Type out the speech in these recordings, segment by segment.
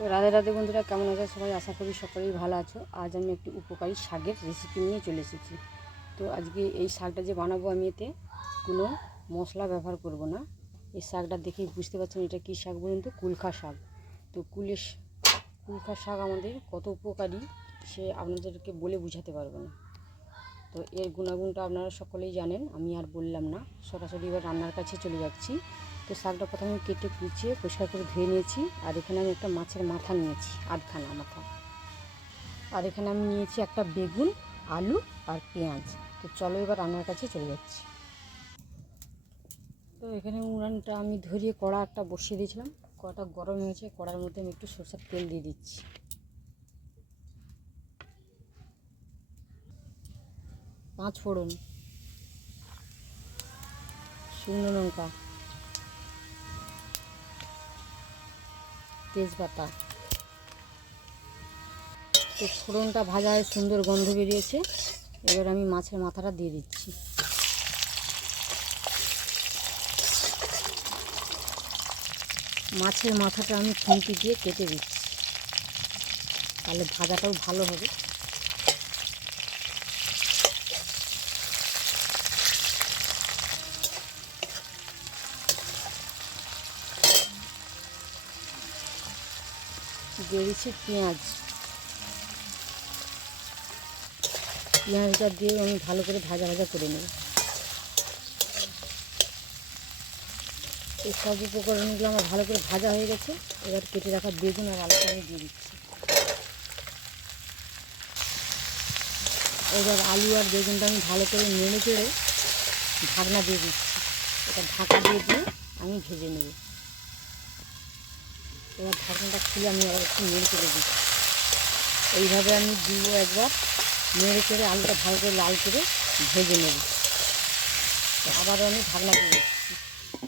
তো রাধে রাধে বন্ধুরা, কেমন আছো সবাই? আশা করি সকলেই ভালো আছো। আজ আমি একটি উপকারী শাকের রেসিপি নিয়ে চলে এসেছি। তো আজকে এই শাকটা যে বানাবো, আমি এতে কোনো মশলা ব্যবহার করব না। এই শাকটা দেখেই বুঝতে পারছেন এটা কী শাক বলুন তো? কুলখা শাক। তো কুলখা শাক আমাদের কত উপকারী সে আপনাদেরকে বলে বোঝাতে পারবো না। তো এর গুণাগুণটা আপনারা সকলেই জানেন, আমি আর বললাম না। সরাসরি এবার রান্নার কাছে চলে যাচ্ছি। তো শাকটা প্রথমে কেটে কুচিয়ে পরিষ্কার করে ধুয়ে নিয়েছি। আর এখানে আমি একটা মাছের মাথা নিয়েছি, আধখানা মাথা। আর এখানে আমি নিয়েছি একটা বেগুন, আলু আর পেঁয়াজ। তো চলো এবার রান্নার কাছে চলে যাচ্ছি। তো এখানে উনানটা আমি ধরিয়ে কড়া একটা বসিয়ে দিয়েছিলাম। কড়াটা গরম হয়েছে, কড়ার মধ্যে আমি একটু সরষের তেল দিয়ে দিচ্ছি। 5 ফোড়ন, শুকনো লঙ্কা, তেজপাতা। তো ফোড়নটা ভাজা হয়ে সুন্দর গন্ধ বেরিয়েছে। এবার আমি মাছের মাথাটা দিয়ে দিচ্ছি। মাছের মাথাটা আমি খুন্তি দিয়ে কেটে দিচ্ছি, তাহলে ভাজাটাও ভালো হবে। দিয়ে দিচ্ছি পেঁয়াজটা দিয়ে আমি ভালো করে ভাজা করে নেব। এই সব উপকরণগুলো আমার ভালো করে ভাজা হয়ে গেছে। এবার কেটে রাখা বেগুন আর আলুটা আমি দিয়ে দিচ্ছি। এবার আলু আর বেগুনটা আমি ভালো করে নেড়ে চেড়ে ঢাকনা দিয়ে দিচ্ছি। এটা ঢাকা দিয়ে আমি ভেজে নেব। এবার ঢাকনাটা খুলে আমি আবার একটু নেড়ে চেড়ে দিচ্ছি। এইভাবে আমি একবার নেড়ে চেড়ে আলুটা ভালো করে লাল করে ভেজে নেব। আবারও আমি ঢাকনা দিয়ে দিচ্ছি।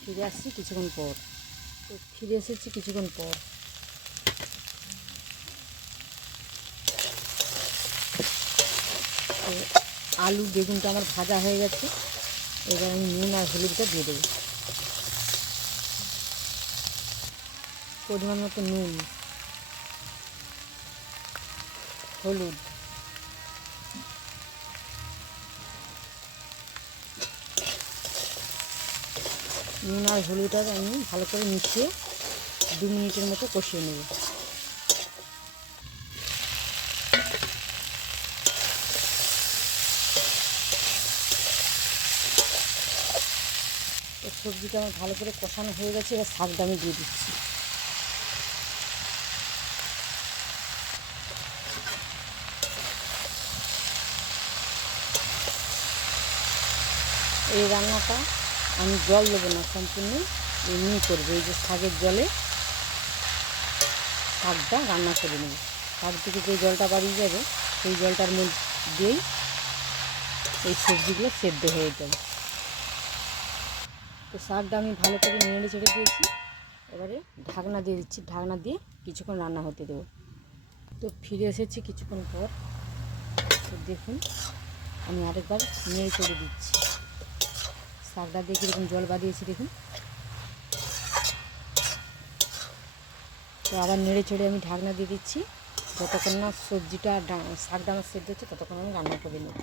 ফিরে আসছি কিছুক্ষণ পর। তো ফিরে এসেছি কিছুক্ষণ পর। আলু বেগুনটা আমার ভাজা হয়ে গেছে। এবার আমি নুন আর হলুদটা দিয়ে দেবো। পরিমাণ মতো নুন, হলুদ, নুন আর হলুদটা আমি ভালো করে মিশিয়ে 2 মিনিটের মতো কষিয়ে নেব। তো সবজিটা আমার ভালো করে কষানো হয়ে গেছে। এবার শাকটা আমি দিয়ে দিচ্ছি। এই রান্নাটা আমি জল দেবো না, সম্পূর্ণ এমনি করবো। এই যে শাকের জলে শাকটা রান্না করে নেব। শাক থেকে যে জলটা বাড়িয়ে যাবে সেই জলটার মধ্যে দিয়েই এই সবজিগুলো সেদ্ধ হয়ে যাবে। তো শাকটা আমি ভালো করে নেড়ে চেড়ে দিয়েছি। এবারে ঢাকনা দিয়ে দিচ্ছি। ঢাকনা দিয়ে কিছুক্ষণ রান্না হতে দেবো। তো ফিরে এসেছি কিছুক্ষণ পর। তো দেখুন আমি আরেকবার নেড়ে চেড়ে দিচ্ছি। শাকটা দিয়ে কীরকম জল বাড়িয়েছি দেখুন। তো আবার নেড়ে চেড়ে আমি ঢাকনা দিয়ে দিচ্ছি। যতক্ষণ না সবজিটা শাকটা আমার সেদ্ধ হচ্ছে ততক্ষণ আমি রান্না করে নেব।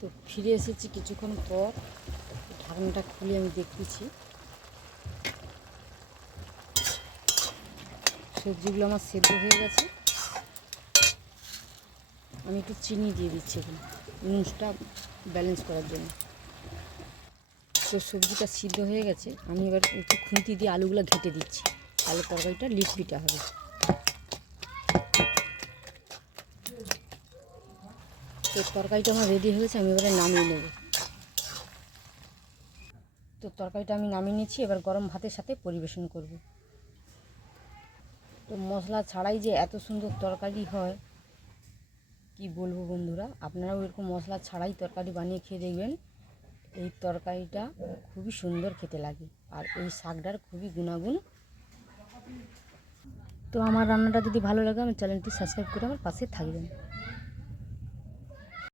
তো ফিরে এসেছি কিছুক্ষণ পর। ঢাকনাটা খুলে আমি দেখতেছি সবজিগুলো আমার সেদ্ধ হয়ে গেছে। আমি একটু চিনি দিয়ে দিচ্ছি এখানে নুনটা ব্যালেন্স করার জন্য। তো সবজিটা সিদ্ধ হয়ে গেছে। আমি এবার একটু খুন্তি দিয়ে আলুগুলো ঘেঁটে দিচ্ছি, তাহলে তরকারিটা লিটপিটা হবে। তো তরকারিটা আমার রেডি হয়ে গেছে, আমি এবারে নামিয়ে নেব। তো তরকারিটা আমি নামিয়ে নিচ্ছি। এবার গরম ভাতের সাথে পরিবেশন করব। তো মশলা ছাড়াই যে এত সুন্দর তরকারি হয় কি বলবো বন্ধুরা, আপনারাও এরকম মশলা ছাড়াই তরকারি বানিয়ে খেয়ে দেখবেন। এই তরকারিটা খুবই সুন্দর খেতে লাগে, আর এই শাকটার খুবই গুণাগুণ। তো আমার রান্নাটা যদি ভালো লাগে আমার চ্যানেলটি সাবস্ক্রাইব করে আমার পাশে থাকবেন।